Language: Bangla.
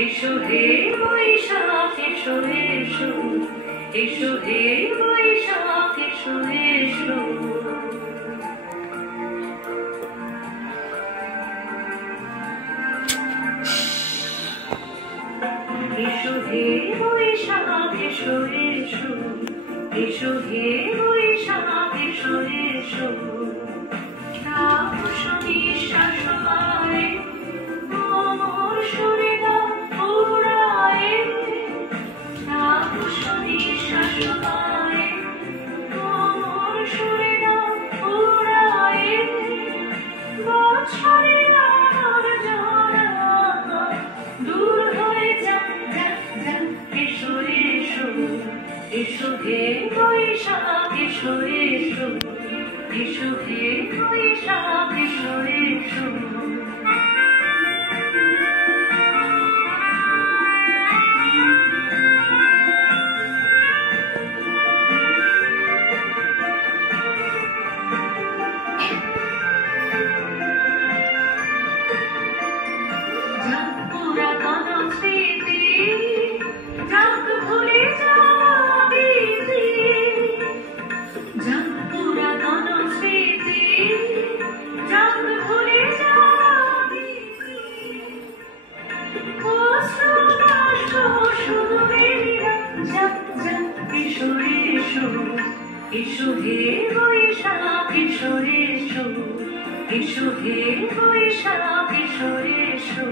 এসো হে বৈশাখ এসো এসো, এসো হে বৈশাখ এসো এসো। এসো হে বৈশাখ এসো এসো, এসো হে বৈশাখ এসো এসো। তাপস নিঃশ্বাস মারে মোর শরীরা পুরায়ে, তাপস নিঃশ্বাস মারে মোর শরীরা পুরায়ে। বছরে আলোর ঝরা দূর হয়ে যাক যাক যাক। এসো এসো, এসো হে বৈশাখ এসো এসো, এসো হে বৈশাখ এসো এসো। যাক পুরাতন স্মৃতি, যাক ভুলে যাওয়া দিদি, যাক পুরাতন স্মৃতি, যাক ভুলে যাওয়া দিদি। অশ্রু নষ্ট শুধু মেরিরা যাক যাক। এসো এসো, এসো হে বৈশাখ এসো এসো, এসো হে বৈশাখ এসো এসো।